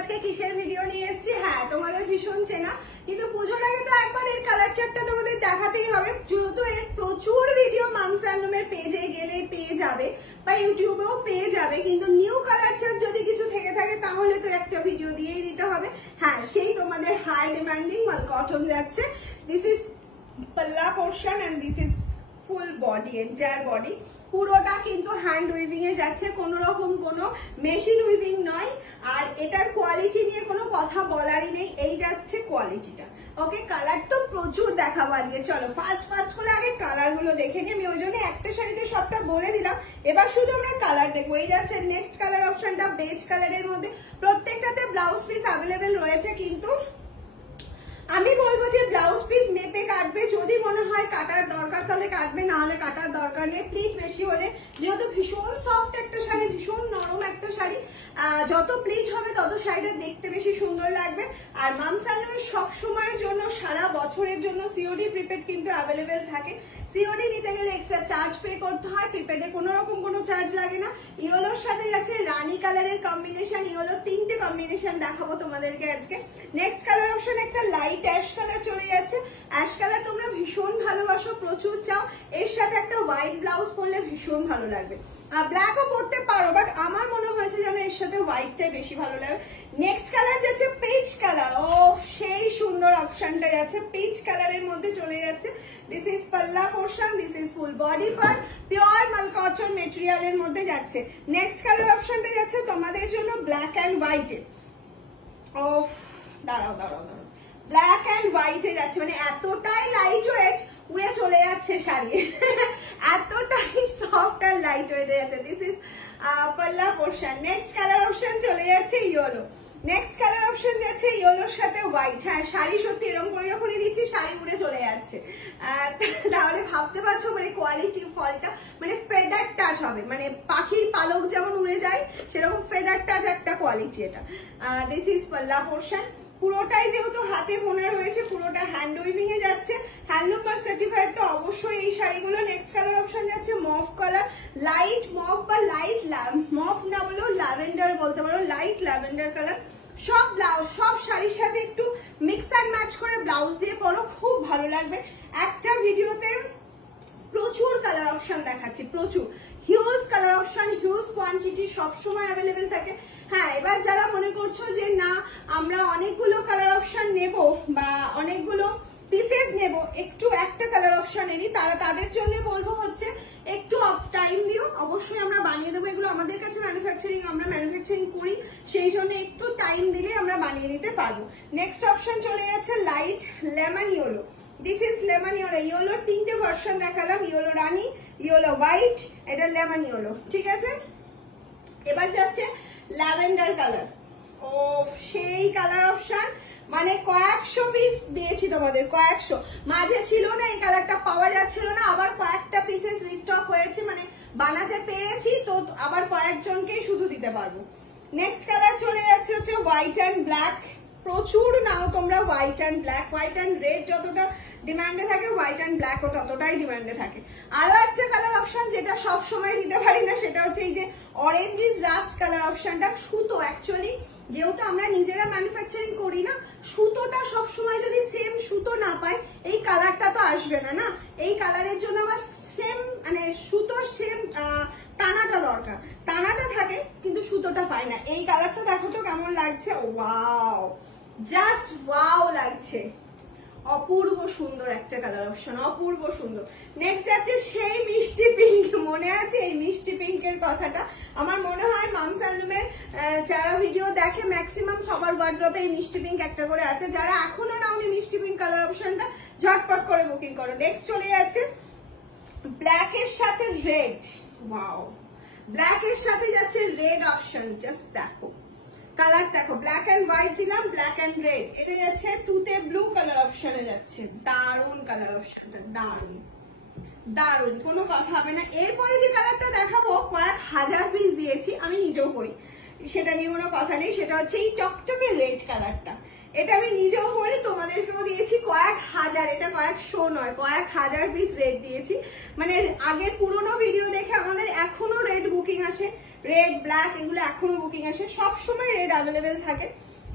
আজকে কিসের ভিডিও নিয়ে এসেছি? হ্যাঁ, তোমাদের ভীষণ চেনা, কিন্তু পুজোর আগে তো একবার এর কালার চার্টটা তোমাদের দেখাতেই হবে। যেহেতু এর প্রচুর ভিডিও মামস হ্যান্ডলুমের পেজে গেলে পেয়ে যাবে বা ইউটিউবেও পেয়ে যাবে, কিন্তু নিউ কালার চার্ট যদি কিছু থেকে থাকে তাহলে তো একটা ভিডিও দিয়েই দিতে হবে। হ্যাঁ, সেই তোমাদের হাই ডিমান্ডিং মাল কটন যাচ্ছে। দিস ইজ পাল্লা portion and this is full body, entire body পুরোটা কিন্তু হ্যান্ড উইভিং এ যাচ্ছে, কোনো রকম কোনো মেশিন উইভিং নয়। আর এটার কোয়ালিটি নিয়ে কোনো কথা বলারই নেই, এই যাচ্ছে কোয়ালিটিটা। ওকে, কালার তো প্রচুর দেখাবো আজকে। চলো ফার্স্ট করে আগে কালার গুলো দেখে নিই। আমি ওই জন্য একটা শাড়িতে সবটা বলে দিলাম, এবার শুধু আমরা কালার দেখবো। এই যাচ্ছে নেক্সট কালার অপশনটা বেজ কালারের মধ্যে। প্রত্যেকটাতে ব্লাউজ পিস অ্যাভেলেবেল রয়েছে, কিন্তু আমি বলবো যে ব্লাউজ পিস মেপে কাটবে। যদি মনে হয় কাটার দরকার তাহলে কাটবে, না হলে কাটার দরকার নেই। প্লিট বেশি হলে, যেহেতু ভীষণ সফট একটা শাড়ি, ভীষণ নরম একটা শাড়ি, যত প্লিট হবে তত শাড়িটা দেখতে বেশি সুন্দর লাগবে। আর মামস হ্যান্ডলুমের সব সময়ের জন্য, সারা বছরের জন্য সিওডি প্রিপেড কিন্তু অ্যাভেলেবেল থাকে। সিওডি নিতে গেলে এক্সট্রা চার্জ পে করতে হয়, প্রিপেডে কোনো রকম কোনো চার্জ লাগে না। ইয়েলোর সাথে যাচ্ছে রানী কালারের কম্বিনেশন। ইয়েলো তিনটে কম্বিনেশন দেখাবো তোমাদেরকে আজকে। নেক্সট কালার অপশন একটা লাইট অ্যাশ কালার চলে যাচ্ছে। অ্যাশ কালার তোমরা ভীষণ ভালোবাসো, প্রচুর চাও। এর সাথে একটা হোয়াইট ব্লাউজ পরলে ভীষণ ভালো লাগবে। ব্ল্যাকও পরতে পারো, বাট আমার মনে হয়েছে যেন এর সাথে হোয়াইটটাই বেশি ভালো লাগবে। নেক্সট কালার যাচ্ছে পিচ কালার। ও সেই সুন্দর অপশনটা যাচ্ছে, পিচ কালারের মধ্যে চলে যাচ্ছে। দিস ইজ পাল্লা portion, this is full body part, pure মাল কটন মেটেরিয়ালের মধ্যে যাচ্ছে। নেক্সট কালার অপশনটা যাচ্ছে তোমাদের জন্য ব্ল্যাক অ্যান্ড হোয়াইটে। ও দাঁড়াও, ব্ল্যাক অ্যান্ড হোয়াইটে যাচ্ছে, মানে এতটাই লাইট ওয়েট উড়ে চলে যাচ্ছে শাড়ি, এতটাই সফট আর লাইট ওয়েটে যাচ্ছে। দিস ইজ পাল্লা পোর্শন। নেক্সট কালার অপশন চলে যাচ্ছে ইয়েলো। নেক্সট কালার অপশন যাচ্ছে ইয়েলোর সাথে হোয়াইট। হ্যাঁ, শাড়ি সত্যি এরকম করে যখনই দিচ্ছি শাড়ি উড়ে চলে যাচ্ছে। তাহলে ভাবতে পারছো মানে কোয়ালিটি ফলটা, মানে ফেদার টাচ হবে, মানে পাখির পালক যেমন উড়ে যায় সেরকম ফেদার টাচ একটা কোয়ালিটি এটা। দিস ইজ পাল্লা পোর্শন। পুরোটাই যেহেতু হাতে বোনা রয়েছে, পুরোটা হ্যান্ড উইভিং এ যাচ্ছে। হ্যান্ডলুম মার্ক সার্টিফাইড তো অবশ্যই এই শাড়িগুলো। নেক্সট কালার অপশন যাচ্ছে মফ কালার, লাইট মফ বা লাইট মফ না বলেও ল্যাভেন্ডার বলতে পারো, লাইট ল্যাভেন্ডার কালার। সব ব্লাউজ, সব শাড়ির সাথে একটু মিক্স অ্যান্ড ম্যাচ করে ব্লাউজ দিয়ে পরো, খুব ভালো লাগবে। একটা ভিডিওতে প্রচুর কালার অপশন দেখাচ্ছি, প্রচুর huge colour option, huge quantity সবসময় অ্যাভেলেবেল থাকে। হ্যাঁ, এবার যারা মনে করছো যে না আমরা অনেকগুলো কালার অপশন নেব বা অনেকগুলো পিসেস নেব, একটু একটা কালার অপশনেরই, তাদের জন্য বলবো হচ্ছে একটু টাইম দিও। অবশ্যই আমরা বানিয়ে দেবো, এগুলো আমাদের কাছে ম্যানুফ্যাকচারিং, আমরা ম্যানুফ্যাকচারিং করি, সেই জন্য একটু টাইম দিলে আমরা বানিয়ে দিতে পারবো। নেক্সট অপশন চলে যাচ্ছে light lemon yellow. This is lemon yellow. ইয়েলোর তিনটে ভার্সন দেখালাম, ইয়েলো রানী, ইয়েলো হোয়াইট, এটা লেমন ইয়েলো, ঠিক আছে। এবার যাচ্ছে ল্যাভেন্ডার কালার। ও সেই কালার অপশন, মানে কয়েকশো পিস দিয়েছি তোমাদের, কয়েকশো। মাঝে ছিল না, এই কালারটা পাওয়া যাচ্ছিল না, আবার কয়েকটা পিসেস রিস্টক হয়েছে, মানে বানাতে পেরেছি তো আবার কয়েকজনকেই শুধু দিতে পারবো। নেক্সট কালার চলে যাচ্ছে হচ্ছে হোয়াইট অ্যান্ড ব্ল্যাক। প্রচুর নাও তোমরা white and black, white and red যতটা ডিমান্ডে থাকে হোয়াইট অ্যান্ড ব্ল্যাকও ততটাই ডিমান্ডে থাকে। আরো একটা কালার অপশন যেটা সব সময় দিতে পারি না, সেটা হচ্ছে এই যে অরেঞ্জ ইজ রাস্ট কালার অপশনটা। সুতো অ্যাকচুয়ালি যেহেতু আমরা নিজেরা ম্যানুফ্যাকচারিং করি না, সুতোটা সবসময় যদি সেম সুতো না পাই এই কালারটা তো আসবে না। না, এই কালারের জন্য আমার সেম মানে সুতো সেম টানাটা দরকার, টানাটা থাকে কিন্তু সুতোটা পাই না। এই কালারটা দেখো তো কেমন লাগছে, ওয়াও, জাস্ট ওয়াও লাগছে, অপূর্ব সুন্দর একটা কালার অপশন, অপূর্ব সুন্দর। নেক্সট আছে সেই মিষ্টি পিঙ্ক। মনে আছে এই মিষ্টি পিঙ্কের কথাটা? আমার মনে হয় মামস হ্যান্ডলুমের যারা ভিডিও দেখে ম্যাক্সিমাম সবার ওয়ার্ড্রপে এই মিষ্টি পিঙ্ক একটা করে আছে। যারা এখনো নাওনি মিষ্টি পিঙ্ক কালার অপশনটা, ঝটপট করে বুকিং করো। নেক্সট চলে যাচ্ছে ব্ল্যাক এর সাথে রেড। ওয়াও, ব্ল্যাক এর সাথে যাচ্ছে রেড অপশন। জাস্ট দেখো কালার, দেখো ব্ল্যাক অ্যান্ড হোয়াইট দিলাম, ব্ল্যাক অ্যান্ড রেড। এটা যাচ্ছে তুতে ব্লু কালার অপশনে যাচ্ছে। দারুন কালার অপশনটা, দারুন দারুন, কোনো কথা হবে না। এরপরে যে কালারটা দেখাবো কয়েক হাজার পিস দিয়েছি, আমি নিজেও করি, সেটা নিয়ে কোনো কথা নেই। সেটা হচ্ছে এই টকটকে রেড কালারটা। এটা আমি নিজেও পরে তোমাদেরকেও দিয়েছি কয়েক হাজার, এটা কয়েকশো নয়, কয়েক হাজার পিস রেড দিয়েছি। মানে আগের পুরোনো ভিডিও দেখে আমাদের এখনো রেড বুকিং আসে, রেড ব্ল্যাক এগুলো এখনো বুকিং আসে, সবসময় রেড অ্যাভেলেবেল থাকে।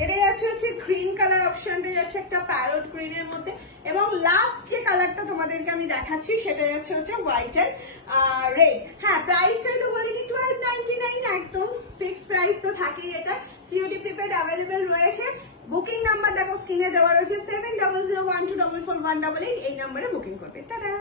এটাই হচ্ছে গ্রিন কালার অপশনটা যাচ্ছে একটা প্যারট গ্রিনের মধ্যে, এবং লাস্ট যে কালারটা তোমাদেরকে আমি দেখাচ্ছি সেটা হচ্ছে হোয়াইট এন্ড রেড। হ্যাঁ, প্রাইসটাই তো বলিনি, 1299 একদম ফিক্সড প্রাইস তো থাকেই। এটা সিওডি প্রিপেড অ্যাভেলেবেল রয়েছে। বুকিং নাম্বার দেখো স্ক্রিনে দেওয়া রয়েছে 7001244188, এই নাম্বারে বুকিং করবে। টাটা।